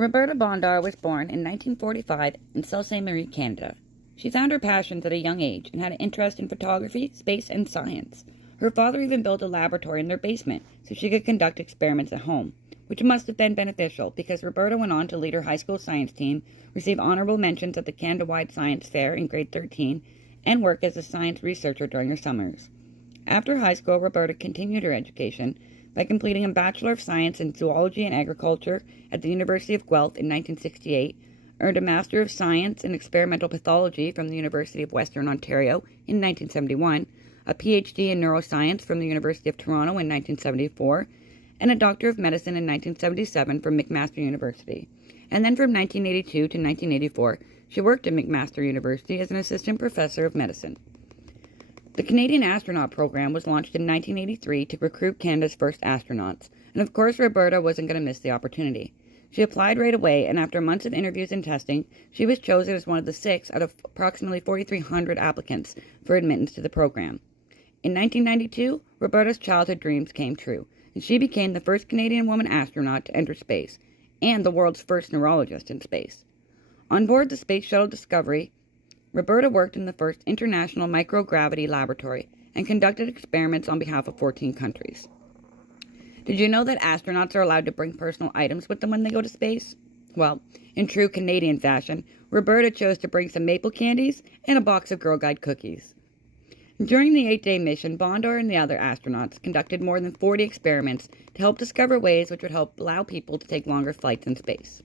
Roberta Bondar was born in 1945 in Sault Ste. Marie, Canada. She found her passions at a young age and had an interest in photography, space, and science. Her father even built a laboratory in their basement so she could conduct experiments at home, which must have been beneficial because Roberta went on to lead her high school science team, receive honorable mentions at the Canada-wide Science Fair in grade 13, and work as a science researcher during her summers. After high school, Roberta continued her education by completing a Bachelor of Science in Zoology and Agriculture at the University of Guelph in 1968, earned a Master of Science in Experimental Pathology from the University of Western Ontario in 1971, a PhD in Neuroscience from the University of Toronto in 1974, and a Doctor of Medicine in 1977 from McMaster University. And then from 1982 to 1984, she worked at McMaster University as an assistant professor of medicine. The Canadian Astronaut Program was launched in 1983 to recruit Canada's first astronauts, and of course Roberta wasn't going to miss the opportunity. She applied right away, and after months of interviews and testing, she was chosen as one of the 6 out of approximately 4,300 applicants for admittance to the program. In 1992, Roberta's childhood dreams came true, and she became the first Canadian woman astronaut to enter space, and the world's first neurologist in space. On board the Space Shuttle Discovery, Roberta worked in the first International Microgravity Laboratory and conducted experiments on behalf of 14 countries. Did you know that astronauts are allowed to bring personal items with them when they go to space? Well, in true Canadian fashion, Roberta chose to bring some maple candies and a box of Girl Guide cookies. During the 8-day mission, Bondar and the other astronauts conducted more than 40 experiments to help discover ways which would help allow people to take longer flights in space.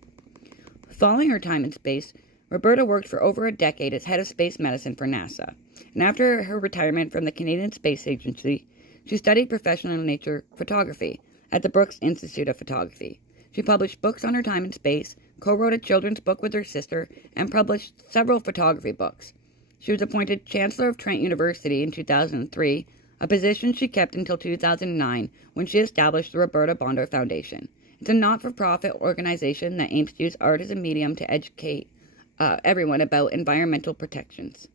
Following her time in space, Roberta worked for over a decade as head of space medicine for NASA, and after her retirement from the Canadian Space Agency, she studied professional nature photography at the Brooks Institute of Photography. She published books on her time in space, co-wrote a children's book with her sister, and published several photography books. She was appointed Chancellor of Trent University in 2003, a position she kept until 2009 when she established the Roberta Bondar Foundation. It's a not-for-profit organization that aims to use art as a medium to educate everyone about environmental protections.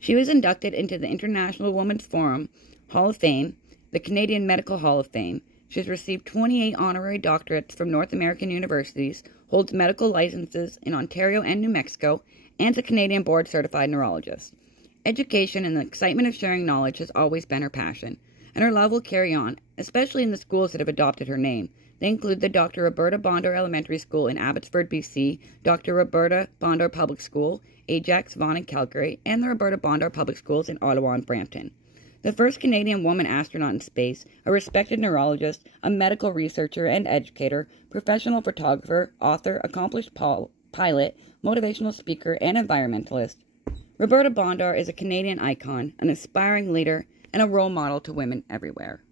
She was inducted into the International Women's Forum Hall of Fame, the Canadian Medical Hall of Fame. She has received 28 honorary doctorates from North American universities, holds medical licenses in Ontario and New Mexico, and is a Canadian board-certified neurologist. Education and the excitement of sharing knowledge has always been her passion, and her love will carry on, especially in the schools that have adopted her name. They include the Dr. Roberta Bondar Elementary School in Abbotsford, BC, Dr. Roberta Bondar Public School, Ajax, Vaughan, and Calgary, and the Roberta Bondar Public Schools in Ottawa and Brampton. The first Canadian woman astronaut in space, a respected neurologist, a medical researcher and educator, professional photographer, author, accomplished pilot, motivational speaker, and environmentalist, Roberta Bondar is a Canadian icon, an inspiring leader, and a role model to women everywhere.